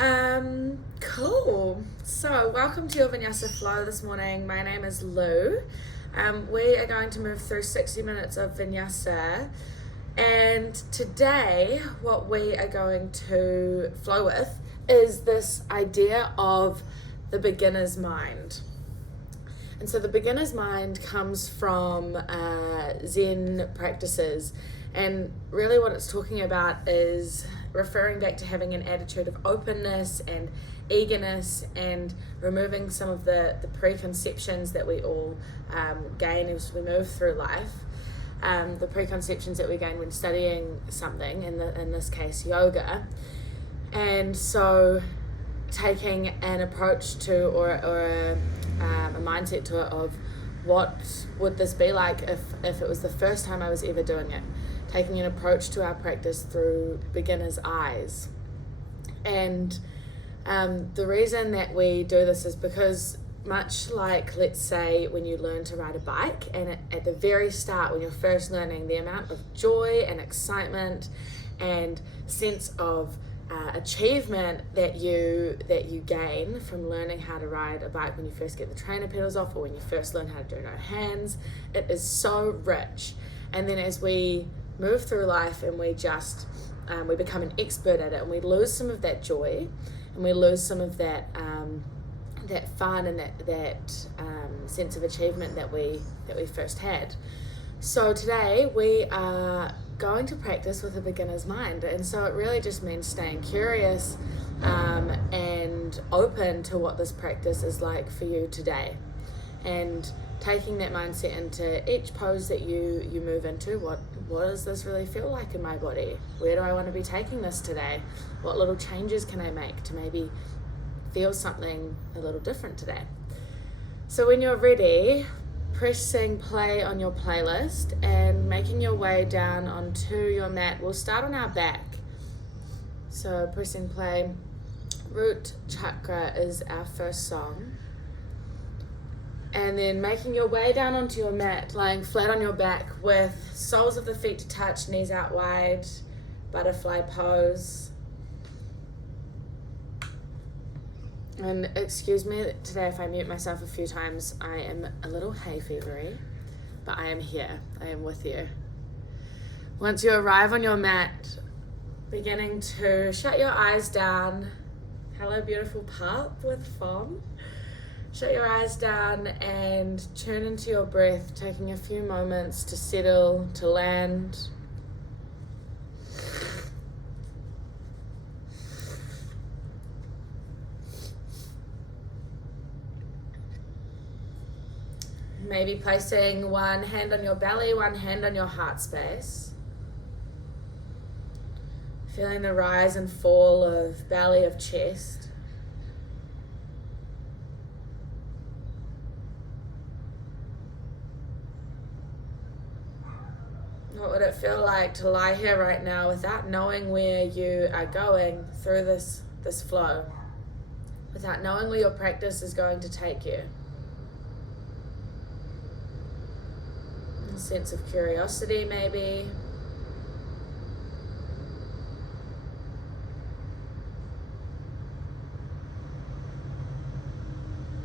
Cool. So, welcome to your Vinyasa Flow this morning. My name is Lou. We are going to move through 60 minutes of Vinyasa. And today, what we are going to flow with is this idea of the beginner's mind. And so the beginner's mind comes from Zen practices. And really what it's talking about is referring back to having an attitude of openness and eagerness and removing some of the preconceptions that we all gain as we move through life. The preconceptions that we gain when studying something, in this case yoga. And so taking an approach to or a mindset to it of what would this be like if it was the first time I was ever doing it, taking an approach to our practice through beginner's eyes. And the reason that we do this is because, much like, let's say, when you learn to ride a bike, and at the very start when you're first learning, the amount of joy and excitement and sense of achievement that you gain from learning how to ride a bike when you first get the trainer pedals off, or when you first learn how to do no hands, it is so rich. And then as we move through life and we just we become an expert at it, and we lose some of that joy, and we lose some of that that fun and that sense of achievement that we first had. So today we are going to practice with a beginner's mind, and so it really just means staying curious and open to what this practice is like for you today, and taking that mindset into each pose that you move into. What does this really feel like in my body? Where do I want to be taking this today? What little changes can I make to maybe feel something a little different today? So when you're ready, pressing play on your playlist and making your way down onto your mat. We'll start on our back. So pressing play. Root Chakra is our first song. And then making your way down onto your mat, lying flat on your back with soles of the feet to touch, knees out wide, butterfly pose. And excuse me today if I mute myself a few times. I am a little hay fevery, but I am here. I am with you. Once you arrive on your mat, beginning to shut your eyes down. Hello, beautiful pup with foam. Shut your eyes down and tune into your breath, taking a few moments to settle, to land. Maybe placing one hand on your belly, one hand on your heart space. Feeling the rise and fall of belly, of chest. What would it feel like to lie here right now without knowing where you are going through this flow? Without knowing where your practice is going to take you? A sense of curiosity, maybe.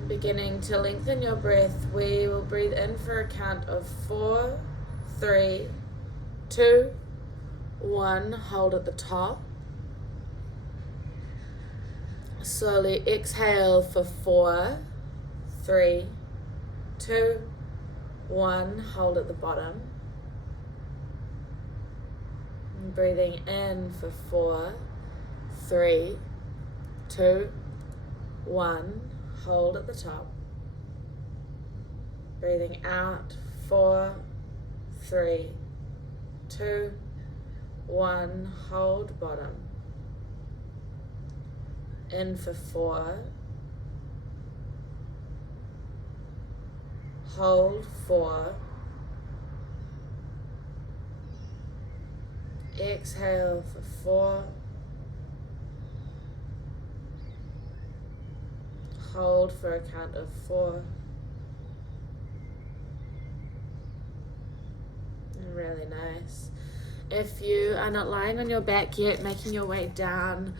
Beginning to lengthen your breath, we will breathe in for a count of 4, 3, 2, 1. Hold at the top. Slowly exhale for 4, 3, 2, 1. Hold at the bottom. And breathing in for 4, 3, 2, 1. Hold at the top. Breathing out, 4, 3, 2, 1. Hold bottom. In for 4. Hold 4. Exhale for 4. Hold for a count of 4. Really nice. If you are not lying on your back yet, making your way down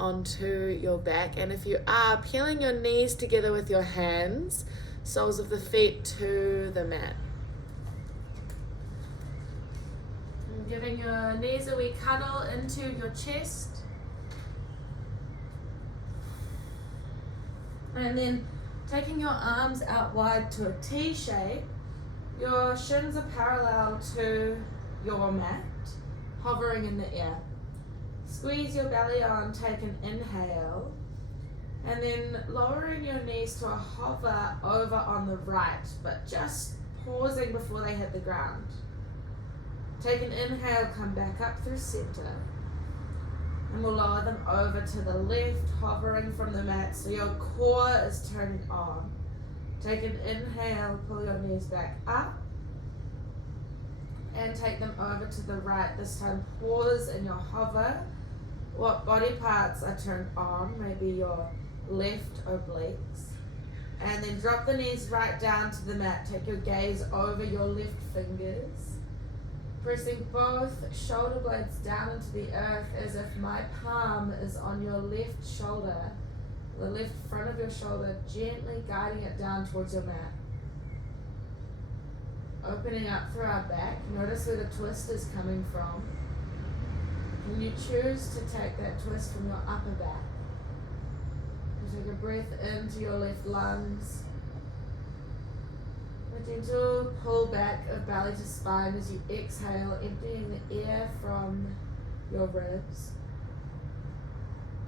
onto your back. And if you are, peeling your knees together with your hands, soles of the feet to the mat. And giving your knees a wee cuddle into your chest. And then taking your arms out wide to a T shape, your shins are parallel to your mat, hovering in the air. Squeeze your belly on, take an inhale, and then lowering your knees to a hover over on the right, but just pausing before they hit the ground. Take an inhale, come back up through center, and we'll lower them over to the left, hovering from the mat so your core is turning on. Take an inhale, pull your knees back up, and take them over to the right. This time pause in your hover. What body parts are turned on? Maybe your left obliques. And then drop the knees right down to the mat. Take your gaze over your left fingers. Pressing both shoulder blades down into the earth as if my palm is on your left shoulder, the left front of your shoulder, gently guiding it down towards your mat. Opening up through our back. Notice where the twist is coming from. And you choose to take that twist from your upper back. You take a breath into your left lungs. A gentle pull back of belly to spine as you exhale, emptying the air from your ribs.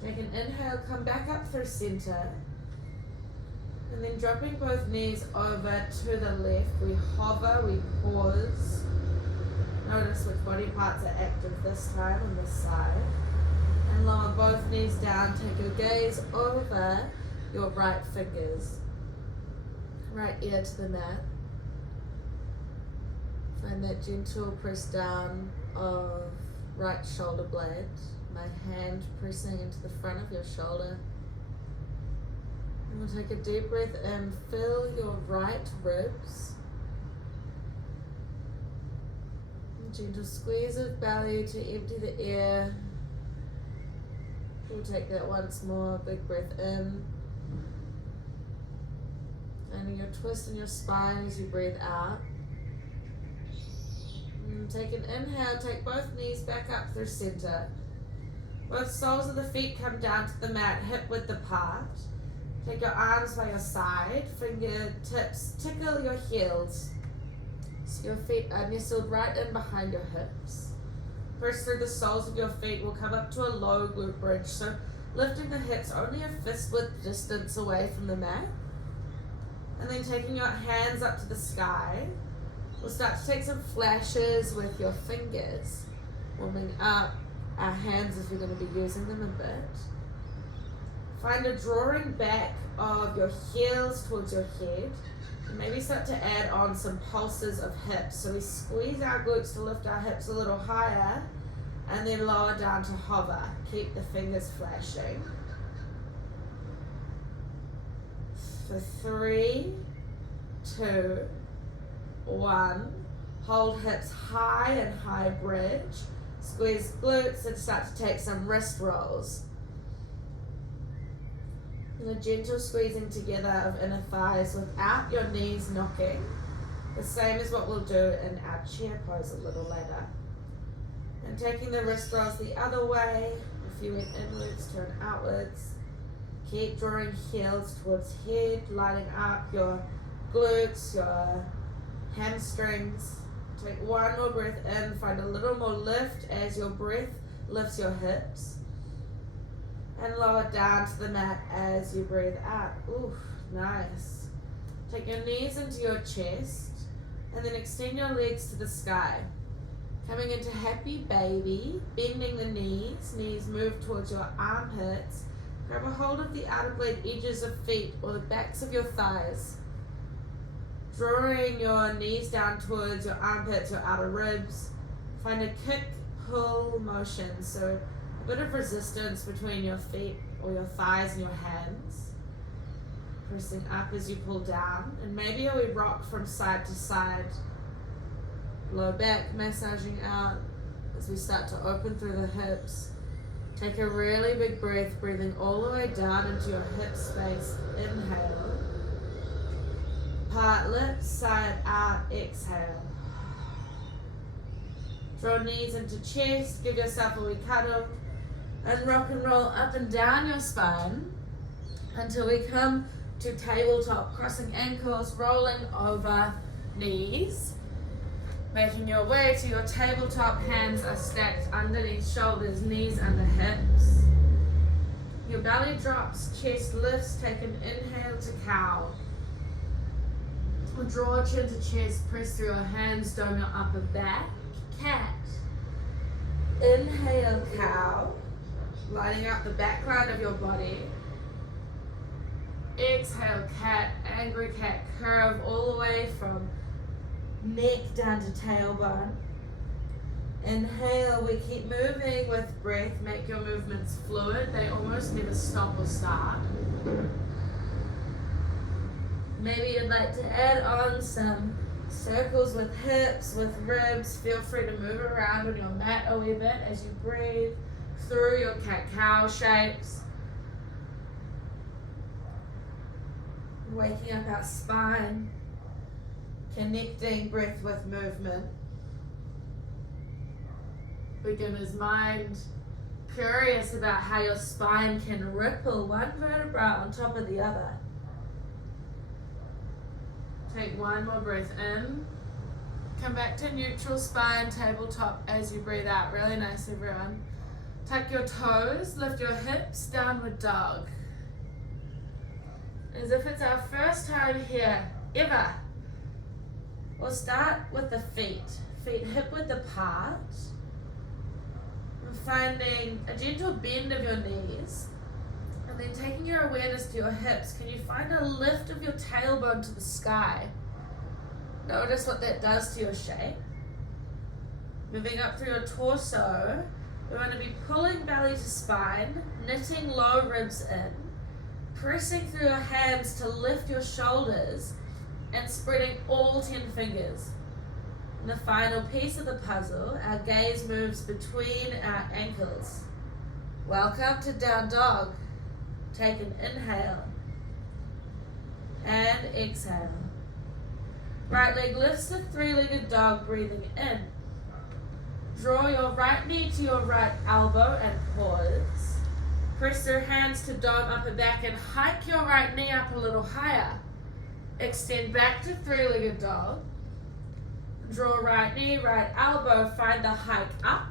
Take an inhale, come back up through center. And then dropping both knees over to the left, we hover, we pause. Notice which body parts are active this time on this side. And lower both knees down, take your gaze over your right fingers. Right ear to the mat. Find that gentle press down of right shoulder blade. My hand pressing into the front of your shoulder. And we'll take a deep breath in, fill your right ribs. And gentle squeeze of belly to empty the air. We'll take that once more, big breath in. Finding your twist in your spine as you breathe out. And take an inhale, take both knees back up through center. Both soles of the feet come down to the mat, hip width apart. Take your arms by your side, fingertips tickle your heels. So your feet are nestled right in behind your hips. Press through the soles of your feet, will come up to a low glute bridge. So lifting the hips only a fist width distance away from the mat. And then taking your hands up to the sky, we'll start to take some flashes with your fingers, warming up our hands if you're going to be using them a bit. Find a drawing back of your heels towards your head, and maybe start to add on some pulses of hips. So we squeeze our glutes to lift our hips a little higher, and then lower down to hover. Keep the fingers flashing. For 3, 2, 1. Hold hips high and high bridge. Squeeze glutes and start to take some wrist rolls. And a gentle squeezing together of inner thighs without your knees knocking. The same as what we'll do in our chair pose a little later. And taking the wrist rolls the other way. If you went inwards, turn outwards. Keep drawing heels towards head, lighting up your glutes, your hamstrings. Take one more breath in, find a little more lift as your breath lifts your hips. And lower down to the mat as you breathe out. Ooh, nice. Take your knees into your chest and then extend your legs to the sky. Coming into happy baby, bending the knees move towards your armpits. Grab a hold of the outer blade edges of feet or the backs of your thighs. Drawing your knees down towards your armpits, your outer ribs. Find a kick-pull motion, so a bit of resistance between your feet or your thighs and your hands. Pressing up as you pull down. And maybe we rock from side to side. Low back massaging out as we start to open through the hips. Take a really big breath, breathing all the way down into your hip space. Inhale. Part lips, side out, exhale. Draw knees into chest, give yourself a wee cuddle, and rock and roll up and down your spine until we come to tabletop, crossing ankles, rolling over knees. Making your way to your tabletop, hands are stacked underneath shoulders, knees under hips. Your belly drops, chest lifts, take an inhale to cow. Draw chin to chest, press through your hands, dome your upper back, cat. Inhale, cow, lining up the backline of your body. Exhale, cat, angry cat, curve all the way from neck down to tailbone. Inhale, we keep moving with breath. Make your movements fluid. They almost never stop or start. Maybe you'd like to add on some circles with hips, with ribs. Feel free to move around on your mat a wee bit as you breathe through your cat-cow shapes. Waking up our spine. Connecting breath with movement. Beginner's mind, curious about how your spine can ripple one vertebra on top of the other. Take one more breath in. Come back to neutral spine, tabletop as you breathe out. Really nice, everyone. Tuck your toes, lift your hips, downward dog. As if it's our first time here, ever. We'll start with the feet. Feet hip width apart. And finding a gentle bend of your knees. And then taking your awareness to your hips, can you find a lift of your tailbone to the sky? Notice what that does to your shape. Moving up through your torso, we want to be pulling belly to spine, knitting low ribs in, pressing through your hands to lift your shoulders, and spreading all 10 fingers. And the final piece of the puzzle, our gaze moves between our ankles. Welcome to down dog. Take an inhale and exhale. Right leg lifts to three-legged dog, breathing in. Draw your right knee to your right elbow and pause. Press your hands to dome upper back and hike your right knee up a little higher. Extend back to three-legged dog. Draw right knee, right elbow, find the hike up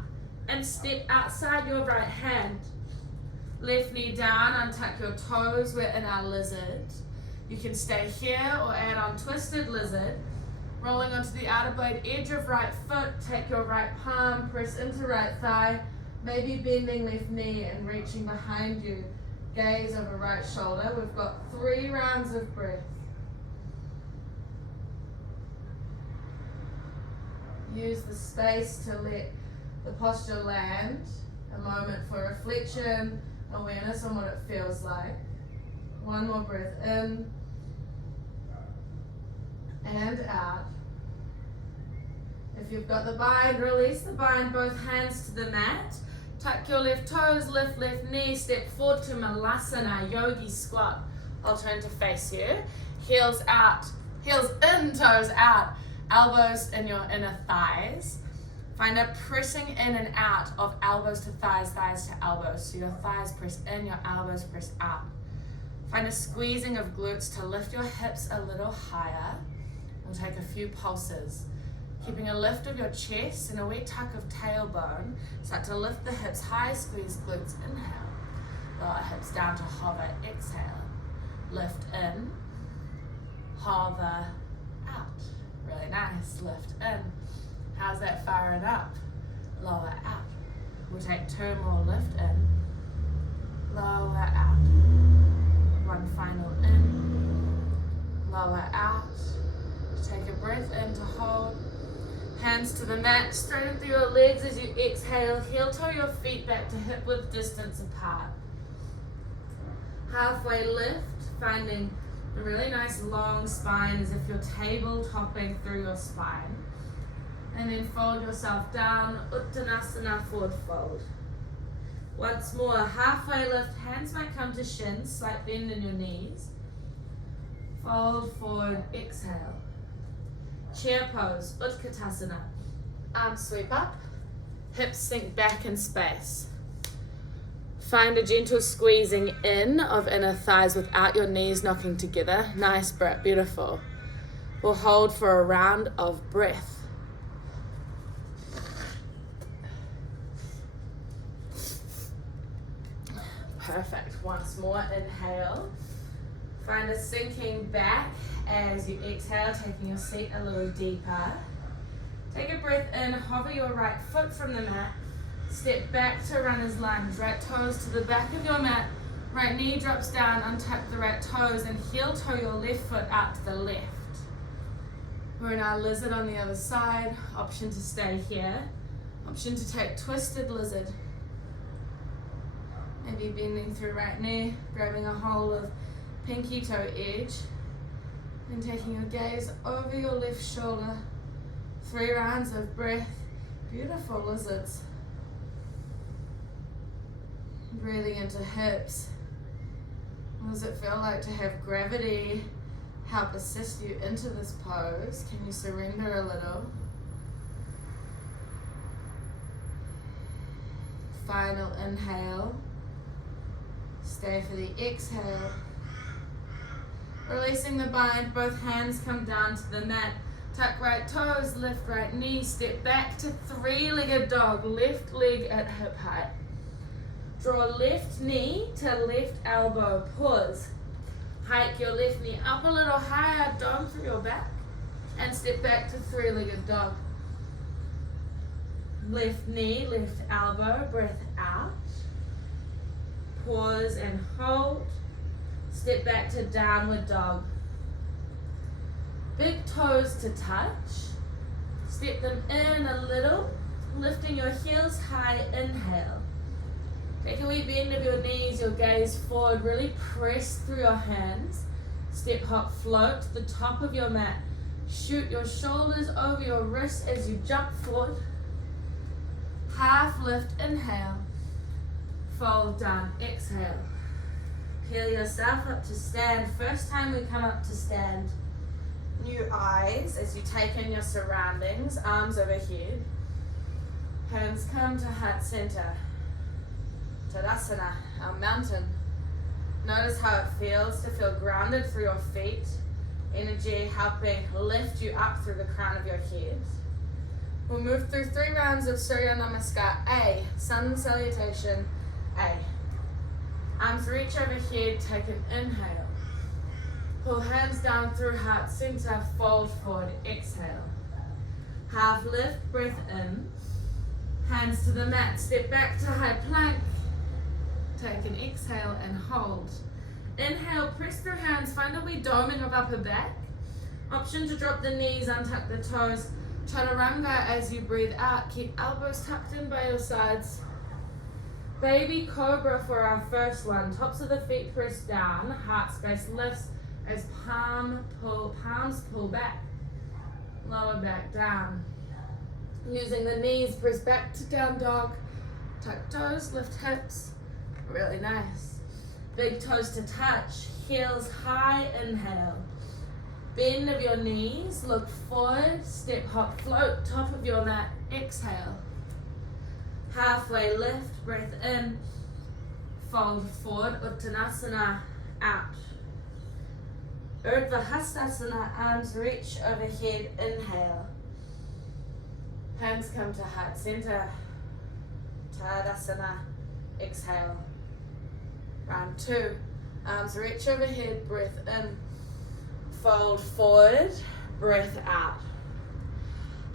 and step outside your right hand. Left knee down, untuck your toes, we're in our lizard. You can stay here or add on twisted lizard. Rolling onto the outer blade edge of right foot, take your right palm, press into right thigh, maybe bending left knee and reaching behind you. Gaze over right shoulder. We've got 3 rounds of breath. Use the space to let the posture land. A moment for reflection, awareness on what it feels like. One more breath in and out. If you've got the bind, release the bind, both hands to the mat. Tuck your left toes, lift left knee, step forward to Malasana, yogi squat. I'll turn to face you. Heels out, heels in, toes out. Elbows in your inner thighs. Find a pressing in and out of elbows to thighs, thighs to elbows. So your thighs press in, your elbows press out. Find a squeezing of glutes to lift your hips a little higher. We'll take a few pulses. Keeping a lift of your chest and a wee tuck of tailbone. Start to lift the hips high, squeeze glutes, inhale. Lower hips down to hover, exhale. Lift in, hover, out. Really nice, lift in. How's that firing up? Lower out. We'll take 2 more, lift in, lower out. One final in, lower out. Take a breath in to hold. Hands to the mat, straighten through your legs as you exhale. Heel toe your feet back to hip width distance apart. Halfway lift, finding a really nice long spine as if you're table topping through your spine. And then fold yourself down, Uttanasana, forward fold. Once more, halfway lift, hands might come to shins, slight bend in your knees. Fold forward, exhale. Chair pose, Utkatasana. Arms sweep up, hips sink back in space. Find a gentle squeezing in of inner thighs without your knees knocking together. Nice breath, beautiful. We'll hold for a round of breath. Perfect. Once more, inhale. Find a sinking back as you exhale, taking your seat a little deeper. Take a breath in, hover your right foot from the mat. Step back to runner's lunge, right toes to the back of your mat. Right knee drops down, untuck the right toes and heel toe your left foot out to the left. We're in our lizard on the other side. Option to stay here. Option to take twisted lizard. Maybe bending through right knee, grabbing a hold of pinky toe edge, and taking your gaze over your left shoulder. 3 rounds of breath. Beautiful lizards. Breathing into hips. What does it feel like to have gravity help assist you into this pose? Can you surrender a little? Final inhale. Stay for the exhale. Releasing the bind, both hands come down to the mat. Tuck right toes, lift right knee, step back to 3-legged dog, left leg at hip height. Draw left knee to left elbow, pause. Hike your left knee up a little higher, dome through your back, and step back to 3-legged dog. Left knee, left elbow, breath out. Pause and hold. Step back to downward dog. Big toes to touch. Step them in a little, lifting your heels high, inhale. Take a wee bend of your knees, your gaze forward, really press through your hands. Step hop float to the top of your mat. Shoot your shoulders over your wrists as you jump forward. Half lift, inhale. Fold down, exhale. Peel yourself up to stand. First time we come up to stand. New eyes as you take in your surroundings, arms overhead. Hands come to heart center. Tadasana, our mountain. Notice how it feels to feel grounded through your feet. Energy helping lift you up through the crown of your head. We'll move through 3 rounds of Surya Namaskar. A, sun salutation. A. Arms reach overhead, take an inhale. Pull hands down through heart center, fold forward, exhale. Half lift, breath in. Hands to the mat, step back to high plank. Take an exhale and hold. Inhale, press through hands, find a wee doming of upper back. Option to drop the knees, untuck the toes. Chaturanga as you breathe out. Keep elbows tucked in by your sides. Baby cobra for our first one. Tops of the feet press down. Heart space lifts as palms pull back. Lower back down. Using the knees, press back to down dog. Tuck toes, lift hips. Really nice. Big toes to touch. Heels high, inhale. Bend of your knees, look forward, step, hop, float, top of your mat, exhale. Halfway lift, breath in, fold forward, Uttanasana, out. Urdhva Hastasana, arms reach overhead, inhale. Hands come to heart center, Tadasana, exhale. Round 2, arms reach overhead, breath in. Fold forward, breath out.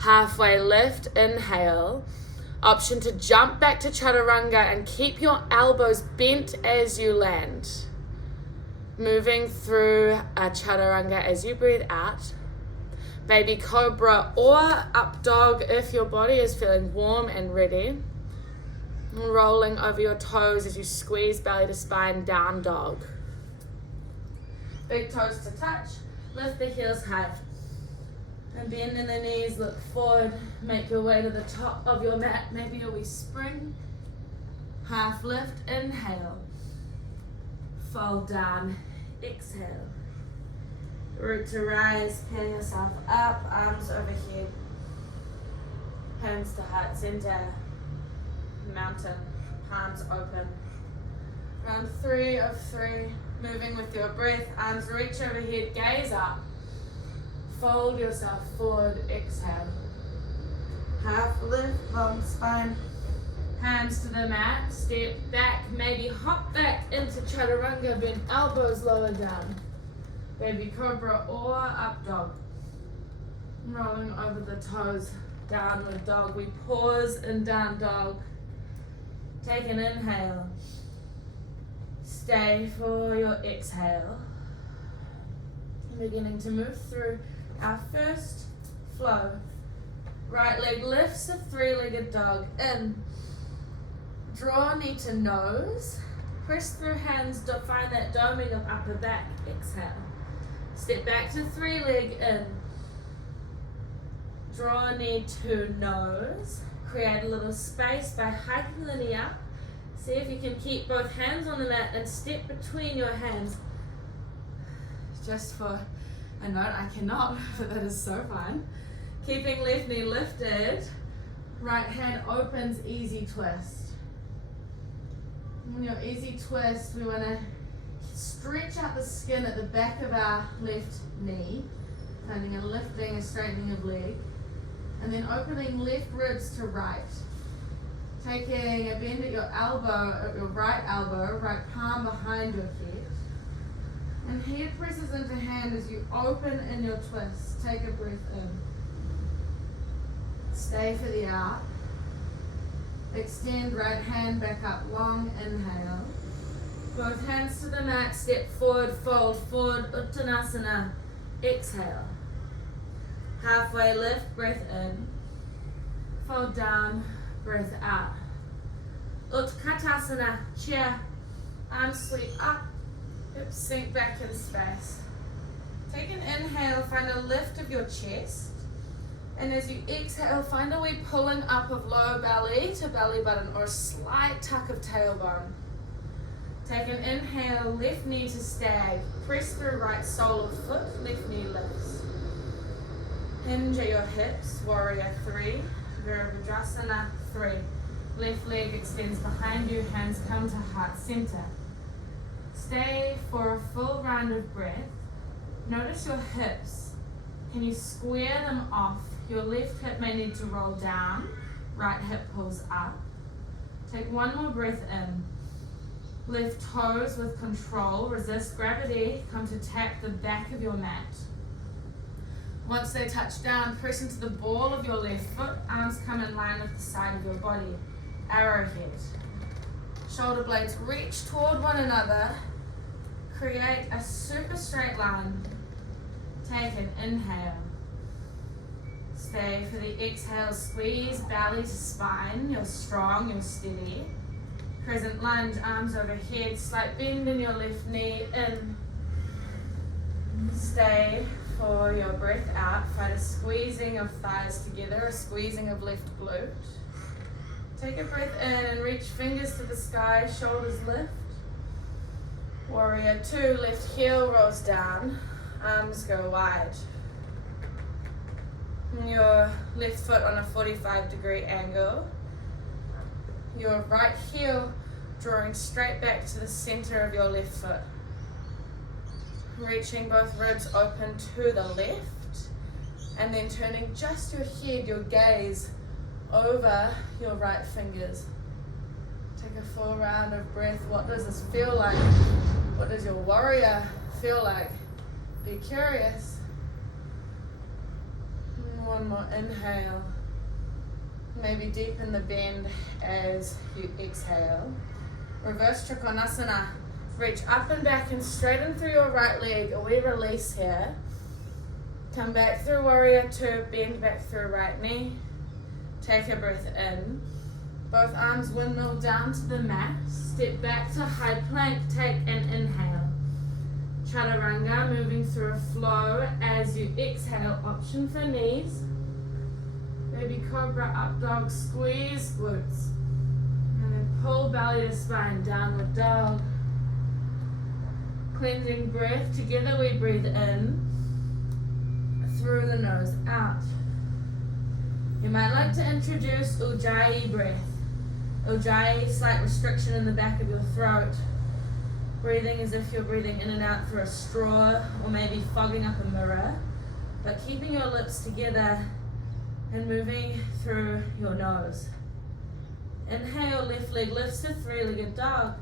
Halfway lift, inhale. Option to jump back to Chaturanga and keep your elbows bent as you land. Moving through a Chaturanga as you breathe out. Baby Cobra or Up Dog if your body is feeling warm and ready. Rolling over your toes as you squeeze belly to spine, Down Dog. Big toes to touch. Lift the heels high and bend in the knees, look forward, make your way to the top of your mat, maybe a wee spring. Half lift, inhale. Fold down, exhale. Root to rise, pan yourself up, arms overhead. Hands to heart center. Mountain, palms open. Round 3 of 3. Moving with your breath, arms reach overhead, gaze up. Fold yourself forward, exhale. Half lift, long spine. Hands to the mat, step back, maybe hop back into chaturanga, bend elbows lower down. Baby cobra or up dog. Rolling over the toes, downward dog. We pause in down dog. Take an inhale. Stay for your exhale. Beginning to move through our first flow. Right leg lifts, a 3-legged dog. In. Draw knee to nose. Press through hands, find that doming of upper back. Exhale. Step back to 3-leg in. Draw knee to nose. Create a little space by hiking the knee up. See if you can keep both hands on the mat and step between your hands. Just for a note, I cannot, but that is so fun. Keeping left knee lifted. Right hand opens, easy twist. In your easy twist, we want to stretch out the skin at the back of our left knee, finding a lifting, a straightening of leg, and then opening left ribs to right. Taking a bend at your elbow, at your right elbow, right palm behind your head. And head presses into hand as you open in your twist. Take a breath in. Stay for the out. Extend right hand back up long, inhale. Both hands to the mat, step forward, fold forward, Uttanasana, exhale. Halfway lift, breath in. Fold down, breath out. Utkatasana, chair, arms sweep up, hips sink back in space. Take an inhale, find a lift of your chest. And as you exhale, find a wee pulling up of low belly to belly button or a slight tuck of tailbone. Take an inhale, left knee to stag. Press through right sole of foot, left knee lifts. Hinge at your hips, warrior 3. Virabhadrasana 3. Left leg extends behind you, hands come to heart center. Stay for a full round of breath. Notice your hips. Can you square them off? Your left hip may need to roll down, right hip pulls up. Take one more breath in. Lift toes with control, resist gravity, come to tap the back of your mat. Once they touch down, press into the ball of your left foot, arms come in line with the side of your body. Arrowhead. Shoulder blades reach toward one another. Create a super straight line. Take an inhale. Stay for the exhale, squeeze belly to spine. You're strong, you're steady. Crescent lunge, arms overhead, slight bend in your left knee, in. Stay for your breath out. Find a squeezing of thighs together, a squeezing of left glute. Take a breath in and reach fingers to the sky, shoulders lift. Warrior 2, left heel rolls down, arms go wide. Your left foot on a 45-degree angle. Your right heel drawing straight back to the center of your left foot. Reaching both ribs open to the left, and then turning just your head, your gaze, over your right fingers. Take a full round of breath. What does this feel like? What does your warrior feel like? Be curious. One more inhale. Maybe deepen the bend as you exhale. Reverse Trikonasana. Reach up and back and straighten through your right leg. A wee release here. Come back through Warrior 2. Bend back through right knee. Take a breath in. Both arms windmill down to the mat. Step back to high plank. Take an inhale. Chaturanga, moving through a flow as you exhale. Option for knees. Baby cobra, up dog, squeeze glutes. And then Pull belly to spine, downward dog. Cleansing breath. Together we breathe in through the nose, out. You might like to introduce Ujjayi breath. Ujjayi, slight restriction in the back of your throat. Breathing as if you're breathing in and out through a straw or maybe fogging up a mirror, but keeping your lips together and moving through your nose. Inhale, left leg lifts to three-legged dog.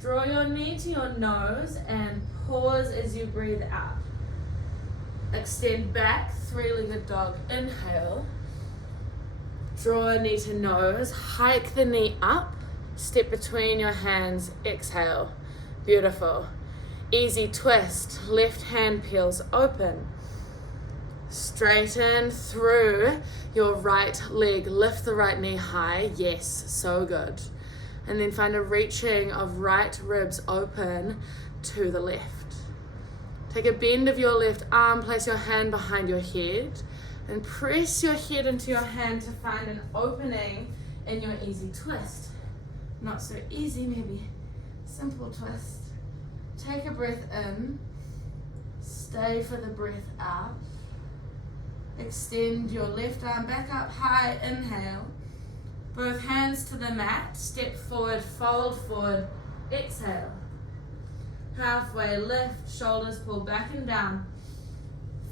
Draw your knee to your nose and pause as you breathe out. Extend back, three-legged dog. Inhale. Draw a knee to nose. Hike the knee up. Step between your hands. Exhale. Beautiful. Easy twist. Left hand peels open. Straighten through your right leg. Lift the right knee high. Yes, so good. And then find a reaching of right ribs open to the left. Take a bend of your left arm, place your hand behind your head, and press your head into your hand to find an opening in your easy twist. Not so easy, maybe simple twist. Take a breath in, stay for the breath out. Extend your left arm back up high, inhale. Both hands to the mat, step forward, fold forward, exhale. Halfway lift, shoulders pull back and down.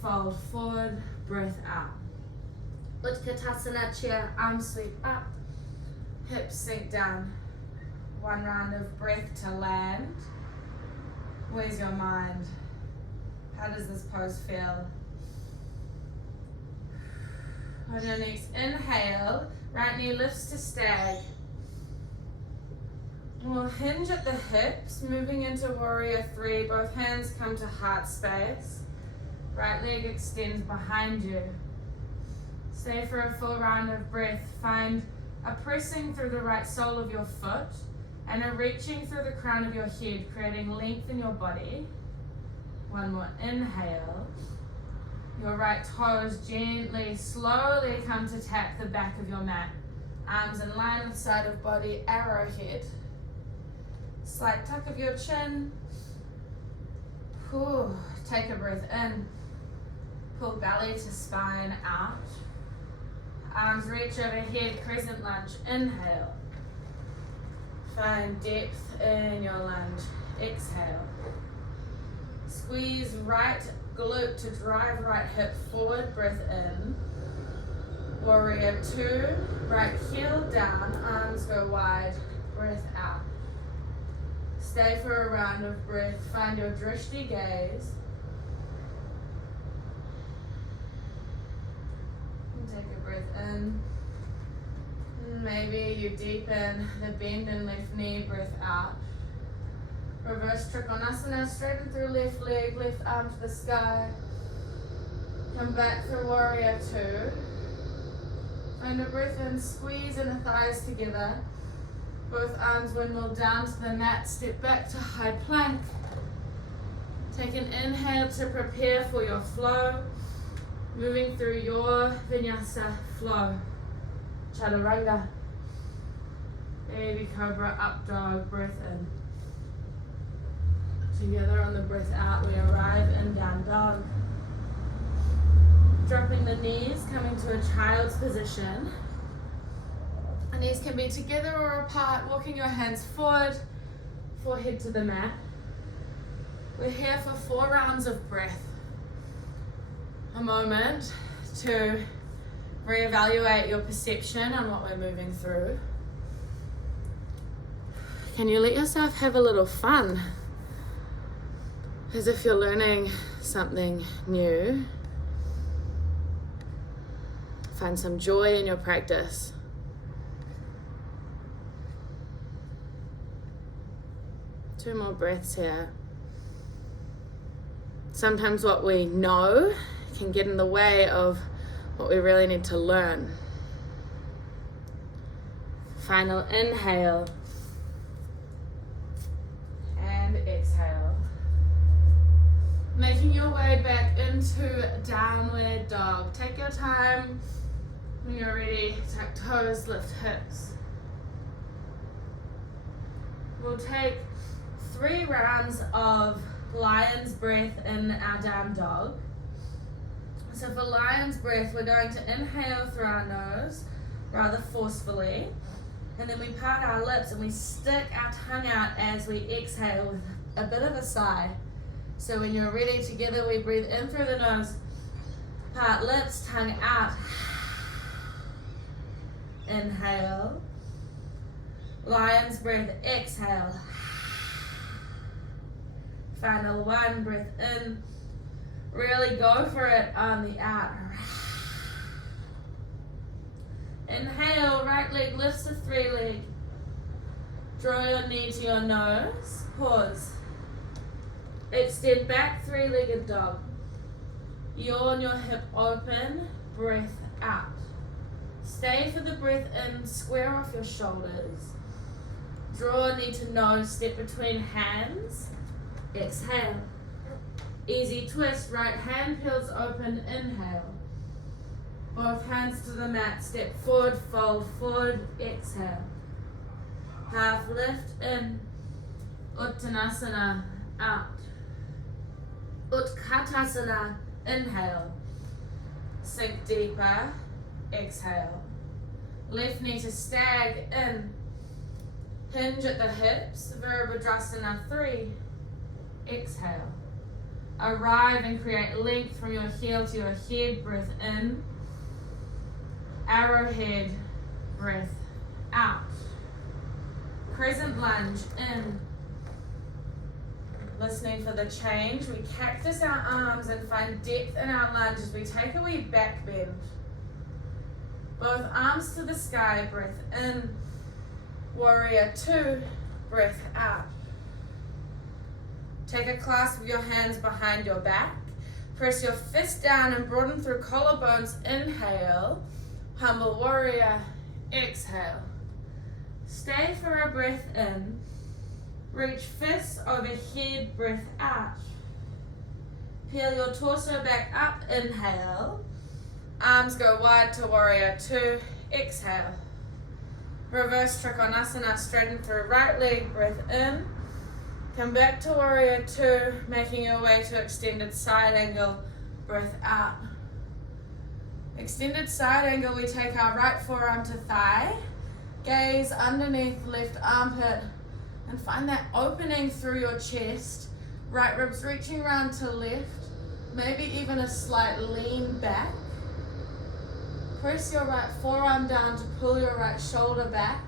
Fold forward, breath out. Utkatasana chair, arms sweep up. Hips sink down. One round of breath to land. Where's your mind? How does this pose feel? On your next inhale, right knee lifts to stag. We'll hinge at the hips, moving into warrior three. Both hands come to heart space. Right leg extends behind you. Stay for a full round of breath. Find a pressing through the right sole of your foot and a reaching through the crown of your head, creating length in your body. One more inhale. Your right toes gently, slowly come to tap the back of your mat. Arms in line with side of body, arrowhead. Slight tuck of your chin. Take a breath in. Pull belly to spine out. Arms reach overhead, crescent lunge. Inhale. Find depth in your lunge. Exhale. Squeeze right glute to drive right hip forward. Breath in. Warrior two. Right heel down. Arms go wide. Breath out. Stay for a round of breath. Find your drishti gaze. And take a breath in. Maybe you deepen the bend in left knee. Breath out. Reverse trikonasana. Straighten through left leg. Left arm to the sky. Come back through warrior two. Find a breath in. Squeeze in the thighs together. Both arms windmill down to the mat. Step back to high plank. Take an inhale to prepare for your flow. Moving through your Vinyasa Flow. Chaturanga. Baby cobra, up dog, breath in. Together on the breath out, we arrive in down dog. Dropping the knees, coming to a child's position. Knees can be together or apart, walking your hands forward, forehead to the mat. We're here for 4 rounds of breath. A moment to reevaluate your perception on what we're moving through. Can you let yourself have a little fun? As if you're learning something new. Find some joy in your practice. Two more breaths here. Sometimes what we know can get in the way of what we really need to learn. Final inhale and exhale. Making your way back into downward dog. Take your time. When you're ready, tuck toes, lift hips. We'll take 3 rounds of lion's breath in our down dog. So for lion's breath, we're going to inhale through our nose rather forcefully, and then we part our lips and we stick our tongue out as we exhale with a bit of a sigh. So when you're ready, together we breathe in through the nose, part lips, tongue out. Inhale. Lion's breath, exhale. Final one, breath in. Really go for it on the out. Inhale, right leg lifts to 3 leg. Draw your knee to your nose. Pause. Extend back, 3-legged dog. Yawn your hip open. Breath out. Stay for the breath in. Square off your shoulders. Draw knee to nose. Step between hands. Exhale. Easy twist. Right hand peels open. Inhale. Both hands to the mat. Step forward. Fold forward. Exhale. Half lift in. Uttanasana. Out. Utkatasana. Inhale. Sink deeper. Exhale. Left knee to stag. In. Hinge at the hips. Virabhadrasana 3. Exhale. Arrive and create length from your heel to your head. Breath in. Arrowhead. Breath out. Crescent lunge. In. Listening for the change. We cactus our arms and find depth in our lunge as we take a wee back bend. Both arms to the sky. Breath in. Warrior 2. Breath out. Take a clasp of your hands behind your back. Press your fist down and broaden through collarbones. Inhale. Humble warrior. Exhale. Stay for a breath in. Reach fists overhead. Breath out. Peel your torso back up. Inhale. Arms go wide to warrior 2. Exhale. Reverse trikonasana. Straighten through right leg. Breath in. Come back to warrior 2, making your way to extended side angle. Breath out. Extended side angle, we take our right forearm to thigh, gaze underneath left armpit, and find that opening through your chest. Right ribs reaching round to left, maybe even a slight lean back. Press your right forearm down to pull your right shoulder back.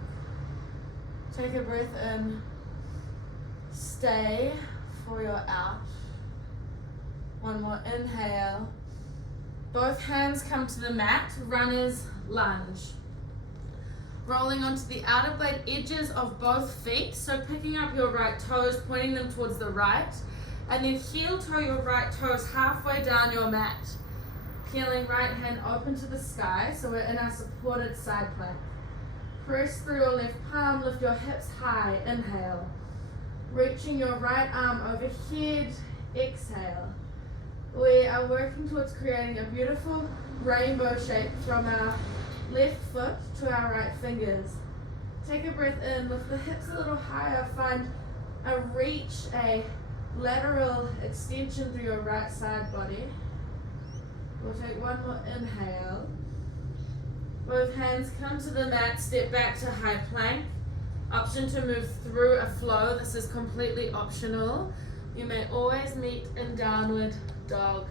Take a breath in. Stay for your out. One more inhale. Both hands come to the mat, runner's lunge. Rolling onto the outer blade edges of both feet, so picking up your right toes, pointing them towards the right, and then heel toe your right toes halfway down your mat. Peeling right hand open to the sky, so we're in our supported side plank. Press through your left palm, lift your hips high, inhale. Reaching your right arm overhead, exhale. We are working towards creating a beautiful rainbow shape from our left foot to our right fingers. Take a breath in, lift the hips a little higher, find a reach, a lateral extension through your right side body. We'll take one more inhale. Both hands come to the mat, step back to high plank. Option to move through a flow. This is completely optional. You may always meet in downward dog.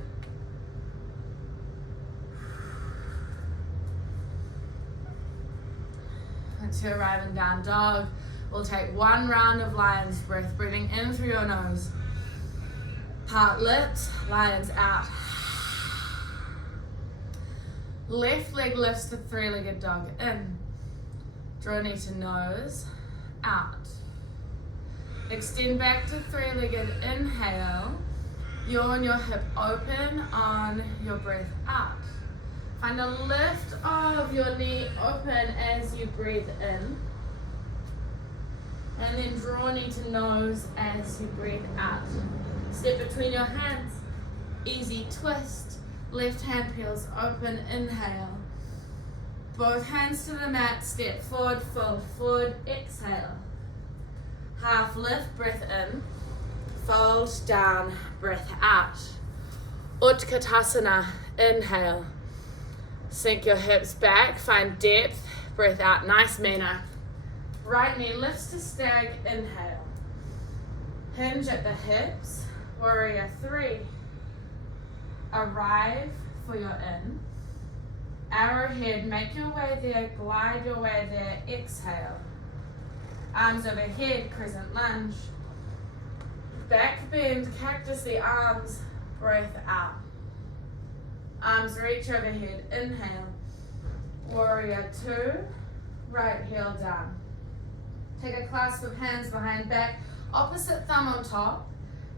Once you arrive in down dog, we'll take one round of lion's breath, breathing in through your nose. Part lips, lions out. Left leg lifts to 3-legged dog. In. Draw knee to nose. Out. Extend back to 3-legged. Inhale. Yawn your hip open on your breath out. Find a lift of your knee open as you breathe in. And then draw knee to nose as you breathe out. Step between your hands. Easy twist. Left hand peels open. Inhale. Both hands to the mat. Step forward, fold forward. Exhale. Half lift, breath in. Fold down, breath out. Utkatasana, inhale. Sink your hips back, find depth, breath out. Nice mena. Right knee lifts to stag, inhale. Hinge at the hips, warrior 3. Arrive for your in. Arrowhead, make your way there, glide your way there, exhale. Arms overhead, crescent lunge. Back bend, cactus the arms, breath out. Arms reach overhead, inhale. Warrior 2, right heel down. Take a clasp of hands behind back, opposite thumb on top.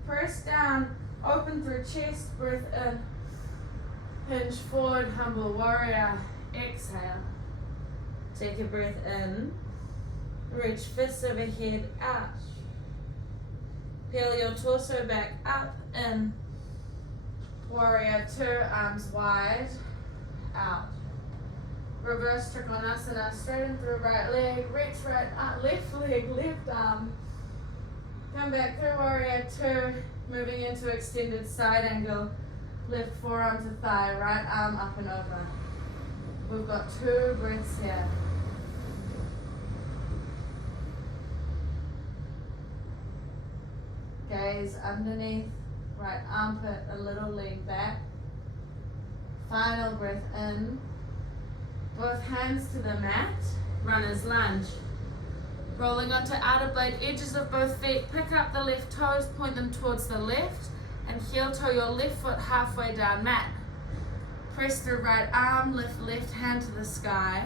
Press down, open through chest, breath in. Hinge forward, humble warrior, exhale. Take a breath in. Reach fists overhead, out. Peel your torso back, up, in. Warrior 2, arms wide, out. Reverse Trikonasana, straighten through right leg, reach right up, left leg, left arm. Come back through warrior 2, moving into extended side angle. Left forearm to thigh, right arm up and over. We've got 2 breaths here. Gaze underneath, right armpit a little lean back. Final breath in. Both hands to the mat, runner's lunge. Rolling onto outer blade edges of both feet, pick up the left toes, point them towards the left, and heel toe your left foot halfway down mat. Press through right arm, lift left hand to the sky,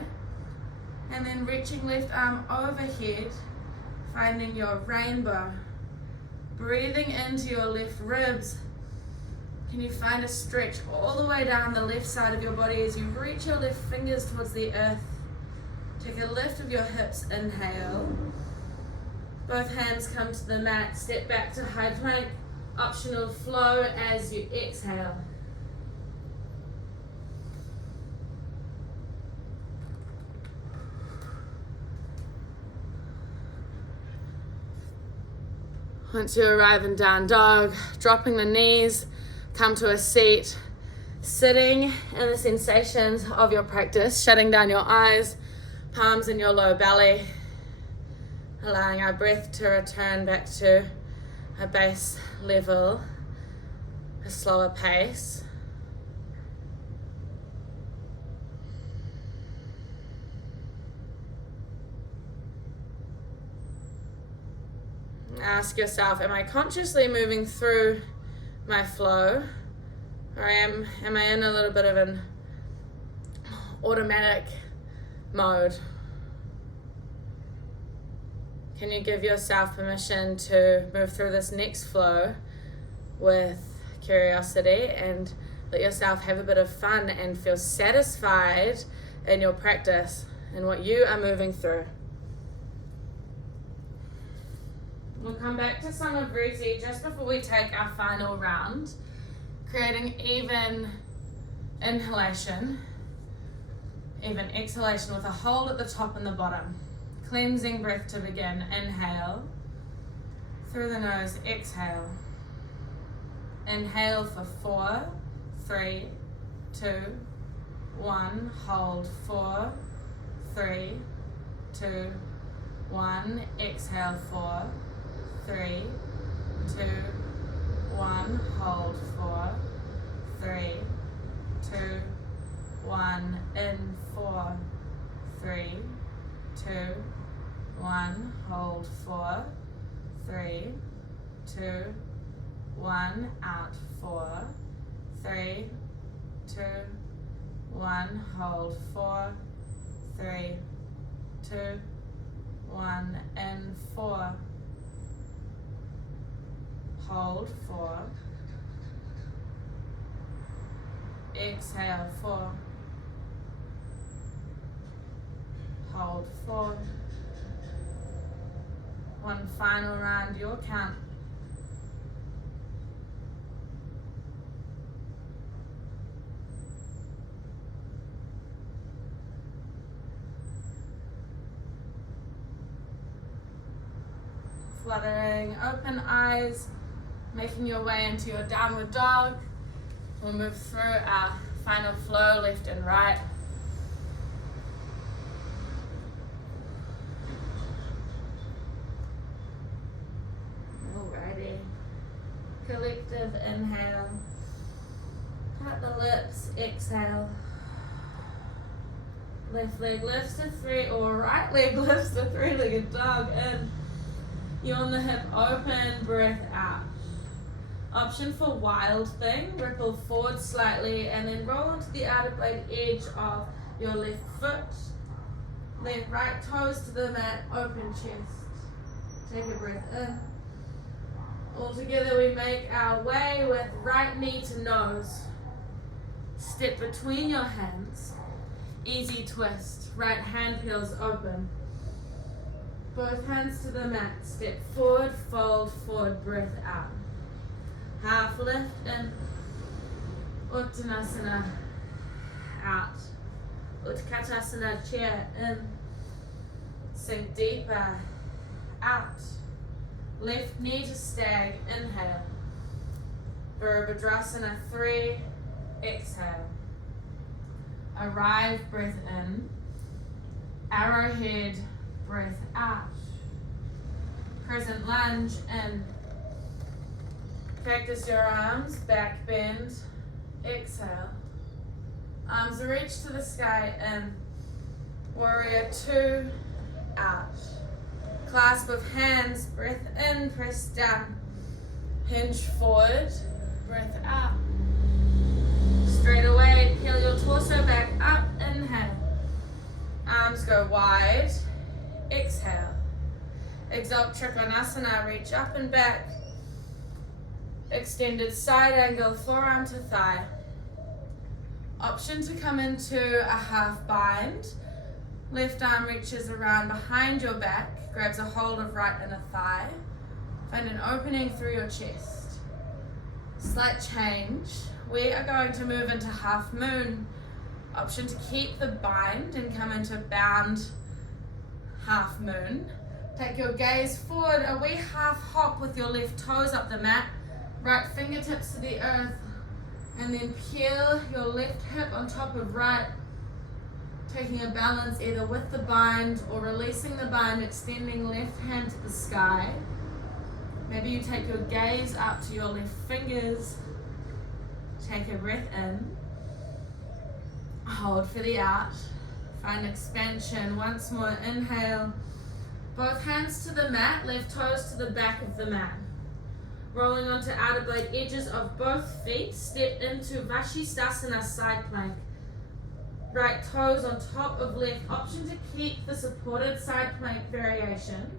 and then reaching left arm overhead, finding your rainbow. Breathing into your left ribs. Can you find a stretch all the way down the left side of your body as you reach your left fingers towards the earth? Take a lift of your hips, inhale. Both hands come to the mat, step back to high plank, optional flow as you exhale. Once you arrive in down dog, dropping the knees, come to a seat, sitting in the sensations of your practice, shutting down your eyes, palms in your low belly, allowing our breath to return back to a base level, a slower pace. Ask yourself, am I consciously moving through my flow, or am I in a little bit of an automatic mode? Can you give yourself permission to move through this next flow with curiosity and let yourself have a bit of fun and feel satisfied in your practice and what you are moving through? We'll come back to Samavriti just before we take our final round, creating even inhalation, even exhalation with a hold at the top and the bottom. Cleansing breath to begin. Inhale through the nose, exhale. Inhale for 4, 3, 2, 1. Hold 4, 3, 2, 1. Exhale 4, 3, 2, 1. Hold 4, 3, 2, 1. In 4, 3, 2, 1. Hold 4, 3, 2, 1. Out 4, 3, 2, 1. Hold 4, 3, 2, 1. In 4. Hold 4. Exhale 4. Hold 4. One final round, your count. fluttering, open eyes, making your way into your downward dog. We'll move through our final flow, left and right. Alrighty. Collective inhale. Cut the lips, exhale. Left leg lifts to three, or right leg lifts to three-legged dog in. You on the hip, open, breath out. Option for wild thing, ripple forward slightly and then roll onto the outer blade edge of your left foot. Left right toes to the mat, open chest. Take a breath in. All together we make our way with right knee to nose. Step between your hands. Easy twist. Right hand peels open. Both hands to the mat. Step forward, fold forward, breath out. Half lift in. Uttanasana out. Utkatasana chair in. Sink deeper. Out. Left knee to stag. Inhale. Virabhadrasana 3. Exhale. Arrive, breath in. Arrowhead, breath out. Crescent lunge in. Practice your arms, back bend. Exhale. Arms reach to the sky in. Warrior 2, out. Clasp of hands, breath in, press down. Hinge forward, breath out. Straight away, peel your torso back up, inhale. Arms go wide, exhale. Exalt Trikonasana, reach up and back. Extended side angle, forearm to thigh. Option to come into a half bind. Left arm reaches around behind your back, grabs a hold of right inner thigh. Find an opening through your chest. Slight change. We are going to move into half moon. Option to keep the bind and come into bound half moon. Take your gaze forward, a wee half hop with your left toes up the mat, right fingertips to the earth, and then peel your left hip on top of right, taking a balance either with the bind or releasing the bind, extending left hand to the sky. Maybe you take your gaze up to your left fingers. Take a breath in. Hold for the out. Find expansion. Once more, inhale. Both hands to the mat, left toes to the back of the mat. Rolling onto outer blade edges of both feet. Step into Vashisthasana side plank. Right toes on top of left. Option to keep the supported side plank variation.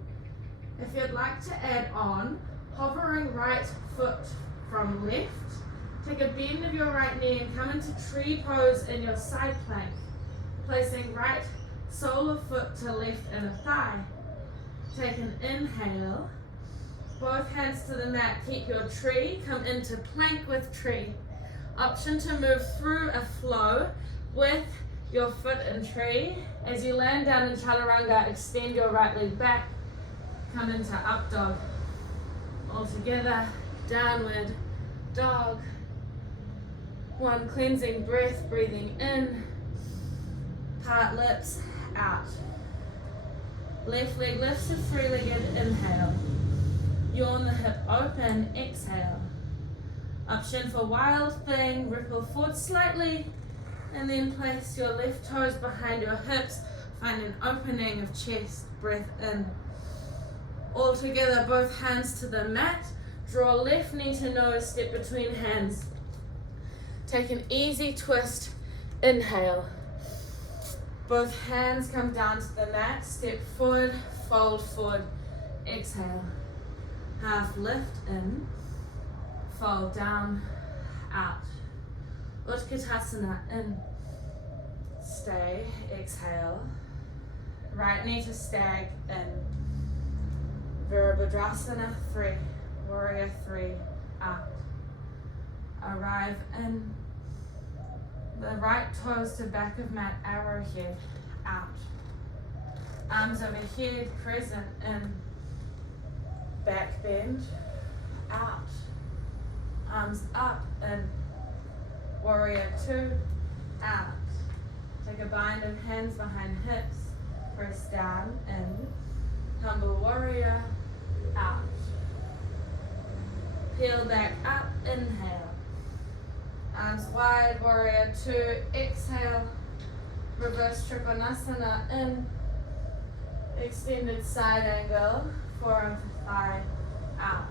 If you'd like to add on, hovering right foot from left. Take a bend of your right knee and come into tree pose in your side plank. Placing right sole of foot to left inner thigh. Take an inhale. Both hands to the mat. Keep your tree. Come into plank with tree. Option to move through a flow with your foot in tree. As you land down in chaturanga, extend your right leg back. Come into up dog. All together, downward dog. One cleansing breath, breathing in. Part lips, out. Left leg lifts to three-legged, inhale. Yawn the hip open, exhale. Option for wild thing, ripple forward slightly, and then place your left toes behind your hips. Find an opening of chest, breath in. All together, both hands to the mat. Draw left knee to nose, step between hands. Take an easy twist, inhale. Both hands come down to the mat, step forward, fold forward, exhale. Half lift in, fold down, out. Utkatasana in, stay, exhale. Right knee to stag in. Virabhadrasana 3, warrior 3, out. Arrive in. The right toes to back of mat, arrowhead, out. Arms overhead, crescent in. back bend, out, arms up, in, warrior 2, out. Take a bind of hands behind hips, press down, in, humble warrior, out. Peel back up, inhale. Arms wide, warrior 2, exhale. Reverse trikonasana, in. Extended side angle, forearm to thigh, out.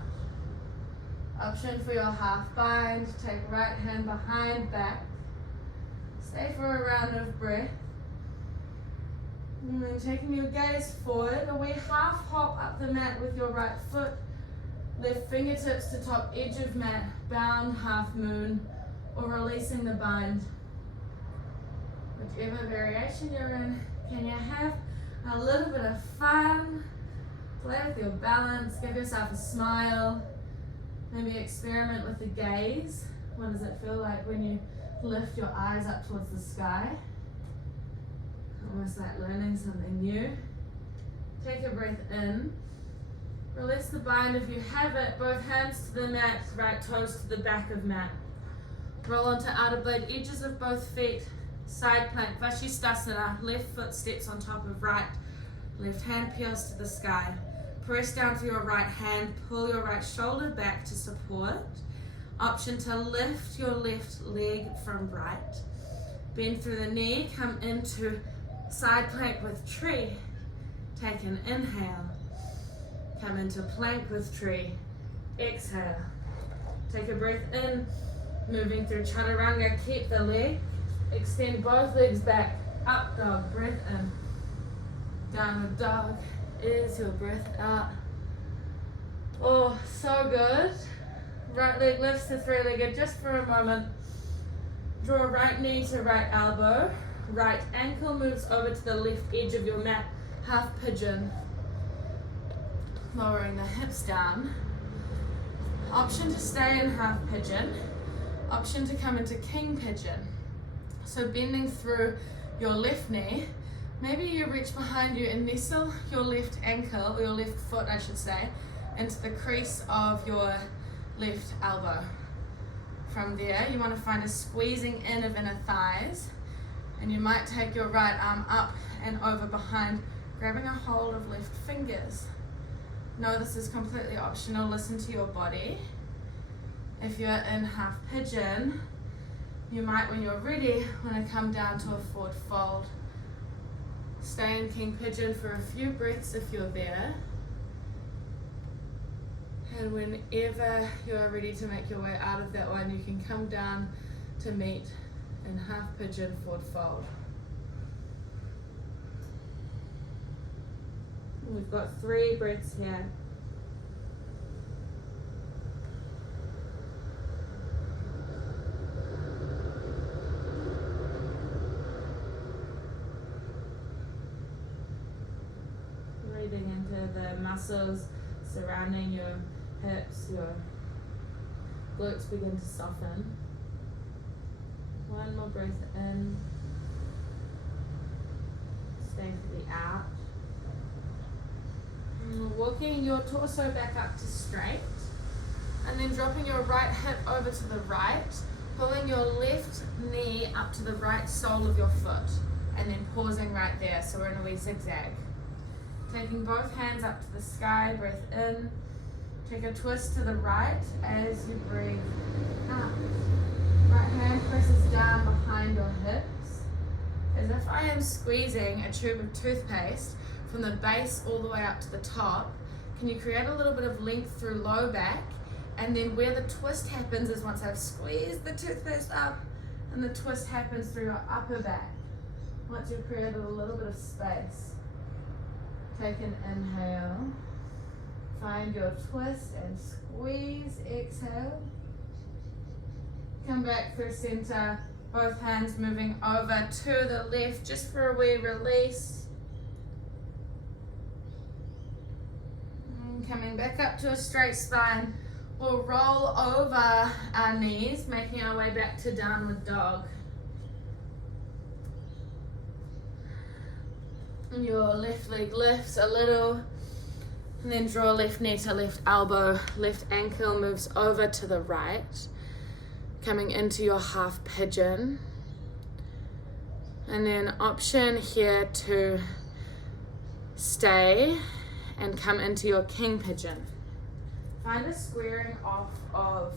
Option for your half bind, take right hand behind back. Stay for a round of breath. And then taking your gaze forward, a wee half hop up the mat with your right foot. Left fingertips to top edge of mat, bound half moon, or releasing the bind. Whichever variation you're in, can you have a little bit of fun? Play with your balance, give yourself a smile. Maybe experiment with the gaze. What does it feel like when you lift your eyes up towards the sky? Almost like learning something new. Take a breath in. Release the bind if you have it. Both hands to the mat, right toes to the back of mat. Roll onto outer blade edges of both feet. Side plank, Vashisthasana. Left foot steps on top of right. Left hand peels to the sky. Press down to your right hand. Pull your right shoulder back to support. Option to lift your left leg from right. Bend through the knee. Come into side plank with tree. Take an inhale. Come into plank with tree. Exhale. Take a breath in. Moving through chaturanga. Keep the leg. Extend both legs back. Up dog. Breath in. Downward dog is your breath out. Oh, so good. Right leg lifts to three-legged just for a moment. Draw right knee to right elbow. Right ankle moves over to the left edge of your mat. Half pigeon. Lowering the hips down. Option to stay in half pigeon. Option to come into king pigeon. So bending through your left knee. Maybe you reach behind you and nestle your left ankle, or your left foot I should say, into the crease of your left elbow. From there, you want to find a squeezing in of inner thighs, and you might take your right arm up and over behind, grabbing a hold of left fingers. No, this is completely optional. Listen to your body. If you're in half pigeon, you might, when you're ready, want to come down to a forward fold. Stay in king pigeon for a few breaths if you're there. And whenever you're ready to make your way out of that one, you can come down to meet in half pigeon forward fold. We've got 3 breaths here. Breathing into the muscles surrounding your hips, your glutes begin to soften. One more breath in. Stay for the out. Walking your torso back up to straight, and then dropping your right hip over to the right, pulling your left knee up to the right sole of your foot, and then pausing right there, so we're in a wee zigzag. Taking both hands up to the sky, breath in. Take a twist to the right as you breathe out. Right hand presses down behind your hips, as if I am squeezing a tube of toothpaste from the base all the way up to the top. Can you create a little bit of length through low back, and then where the twist happens is once I've squeezed the toothpaste up, and the twist happens through your upper back. Once you've created a little bit of space. Take an inhale. Find your twist and squeeze. Exhale. Come back through center. Both hands moving over to the left just for a wee release. And coming back up to a straight spine. We'll roll over our knees, making our way back to downward dog. Your left leg lifts a little, And then draw left knee to left elbow, left ankle moves over to the right, coming into your half pigeon. And then option here to stay and come into your king pigeon. Find a squaring off of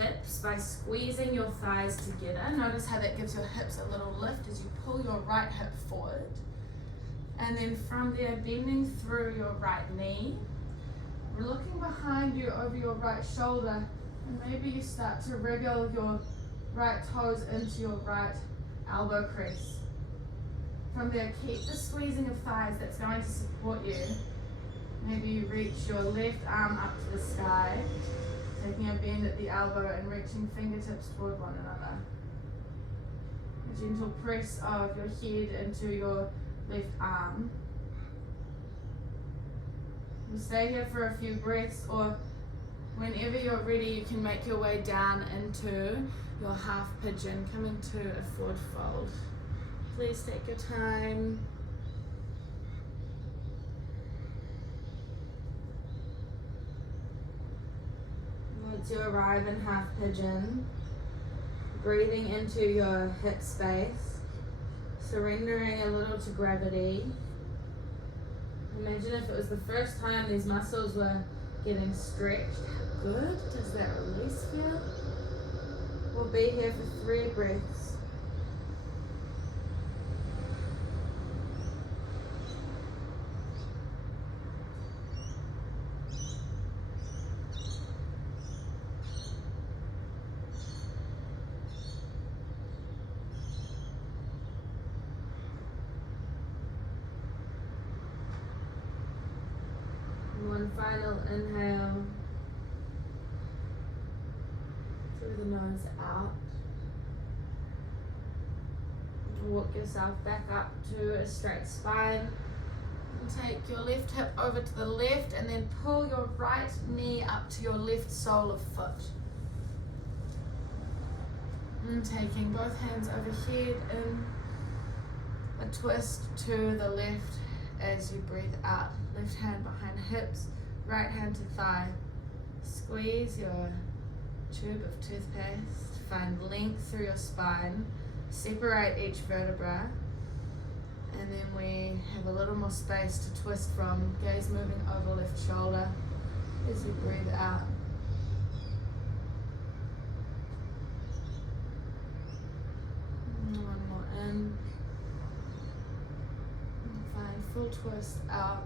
hips by squeezing your thighs together. Notice how that gives your hips a little lift as you pull your right hip forward. And then from there, bending through your right knee. We're looking behind you over your right shoulder, and maybe you start to wriggle your right toes into your right elbow crease. From there, keep the squeezing of thighs, that's going to support you. Maybe you reach your left arm up to the sky, taking a bend at the elbow and reaching fingertips toward one another. A gentle press of your head into your left arm. We'll stay here for a few breaths, or whenever you're ready, you can make your way down into your half pigeon, coming to a forward fold. Please take your time. Once you arrive in half pigeon, breathing into your hip space, surrendering a little to gravity. Imagine if it was the first time these muscles were getting stretched. How good does that release feel? We'll be here for 3 breaths. One final inhale through the nose out. Walk yourself back up to a straight spine. And take your left hip over to the left and then pull your right knee up to your left sole of foot. And taking both hands overhead in a twist to the left as you breathe out. Left hand behind hips, right hand to thigh. Squeeze your tube of toothpaste. Find length through your spine. Separate each vertebra. And then we have a little more space to twist from. Gaze moving over left shoulder as you breathe out. And one more in. And find full twist out.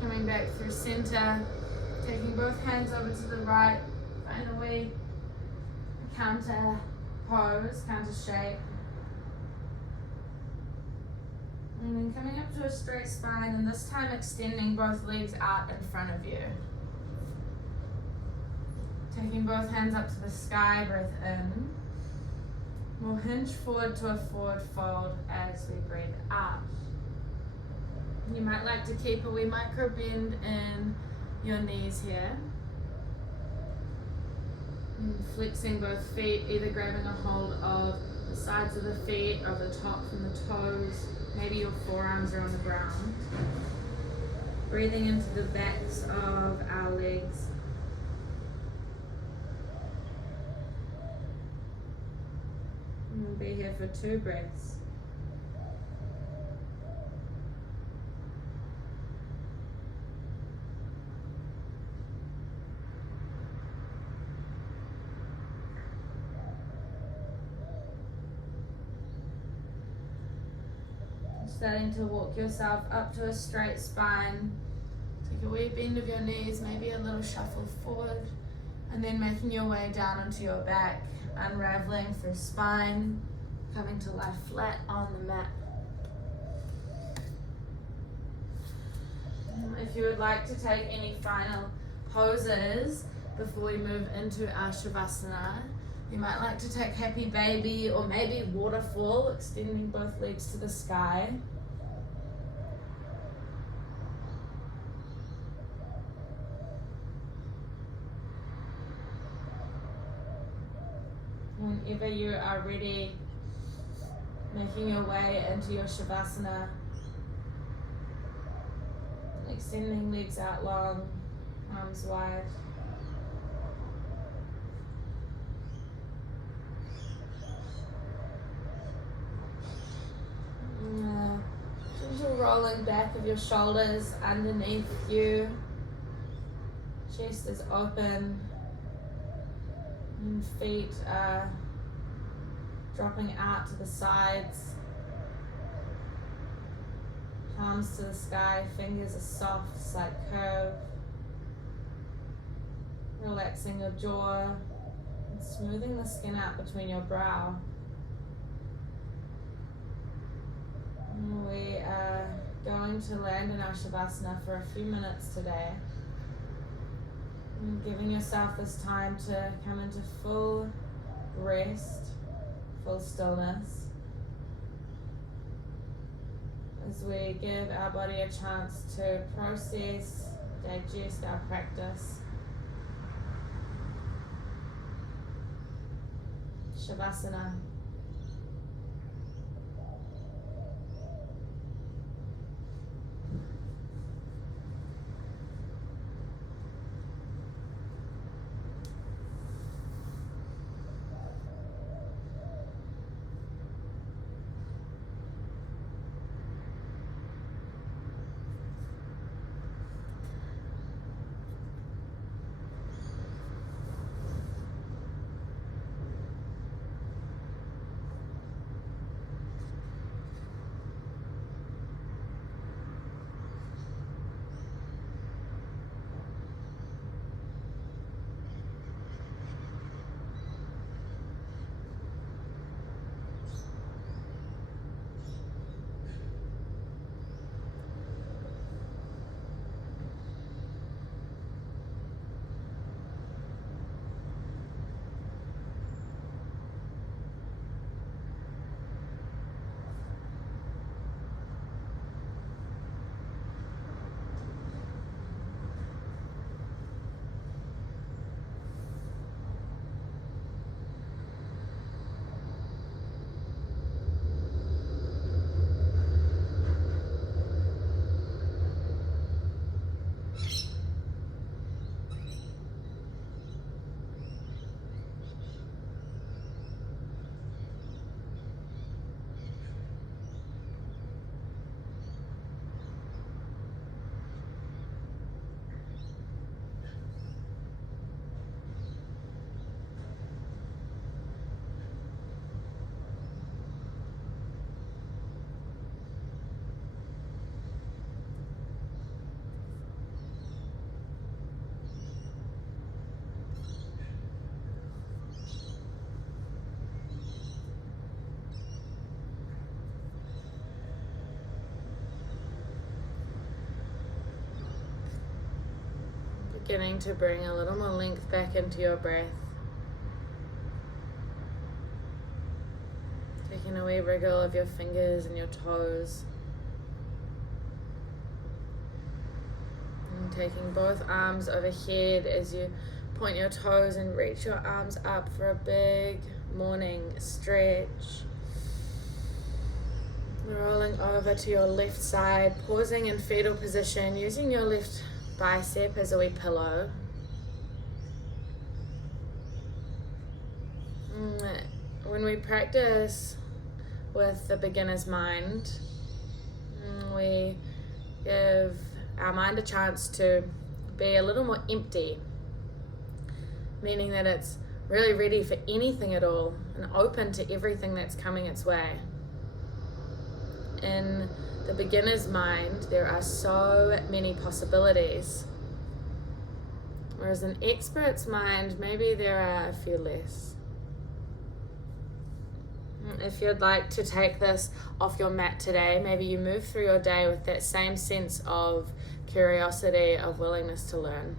Coming back through center, taking both hands over to the right, find a way, counter pose, counter shape. And then coming up to a straight spine, and this time extending both legs out in front of you. Taking both hands up to the sky, breath in. We'll hinge forward to a forward fold as we breathe out. You might like to keep a wee micro bend in your knees here. And flexing both feet, either grabbing a hold of the sides of the feet or the top from the toes. Maybe your forearms are on the ground. Breathing into the backs of our legs. And we'll be here for 2 breaths. Starting to walk yourself up to a straight spine. Take a wee bend of your knees, maybe a little shuffle forward, and then making your way down onto your back, unraveling through spine, coming to lie flat on the mat. If you would like to take any final poses before we move into our Shavasana, you might like to take Happy Baby or maybe Waterfall, extending both legs to the sky. Whenever you are ready, making your way into your Shavasana. Extending legs out long, arms wide. Gentle rolling back of your shoulders underneath you. Chest is open. And feet are dropping out to the sides. Palms to the sky, fingers are soft, slight curve. Relaxing your jaw and smoothing the skin out between your brow. We are going to land in our Shavasana for a few minutes today. And giving yourself this time to come into full rest, full stillness. As we give our body a chance to process, digest our practice. Shavasana. Beginning to bring a little more length back into your breath. Taking a wee wriggle of your fingers and your toes. And taking both arms overhead as you point your toes and reach your arms up for a big morning stretch. Rolling over to your left side, pausing in fetal position, using your left bicep as a wee pillow. When we practice with the beginner's mind, we give our mind a chance to be a little more empty, meaning that it's really ready for anything at all and open to everything that's coming its way. In the beginner's mind, there are so many possibilities. Whereas in expert's mind, maybe there are a few less. If you'd like to take this off your mat today, maybe you move through your day with that same sense of curiosity, of willingness to learn.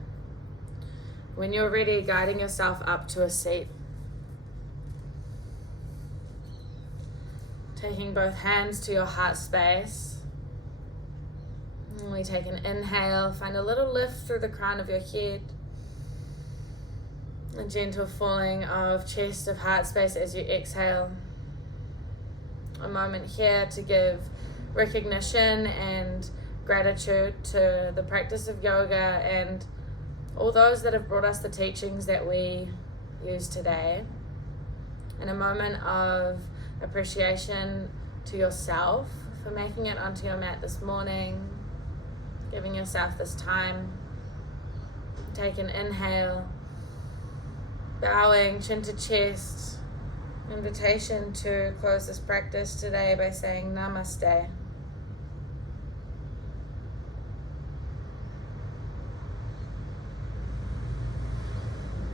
When you're ready, guiding yourself up to a seat. Taking both hands to your heart space. And we take an inhale, find a little lift through the crown of your head. A gentle falling of chest of heart space as you exhale. A moment here to give recognition and gratitude to the practice of yoga and all those that have brought us the teachings that we use today. And a moment of appreciation to yourself for making it onto your mat this morning, giving yourself this time. Take an inhale, bowing chin to chest. Invitation to close this practice today by saying namaste.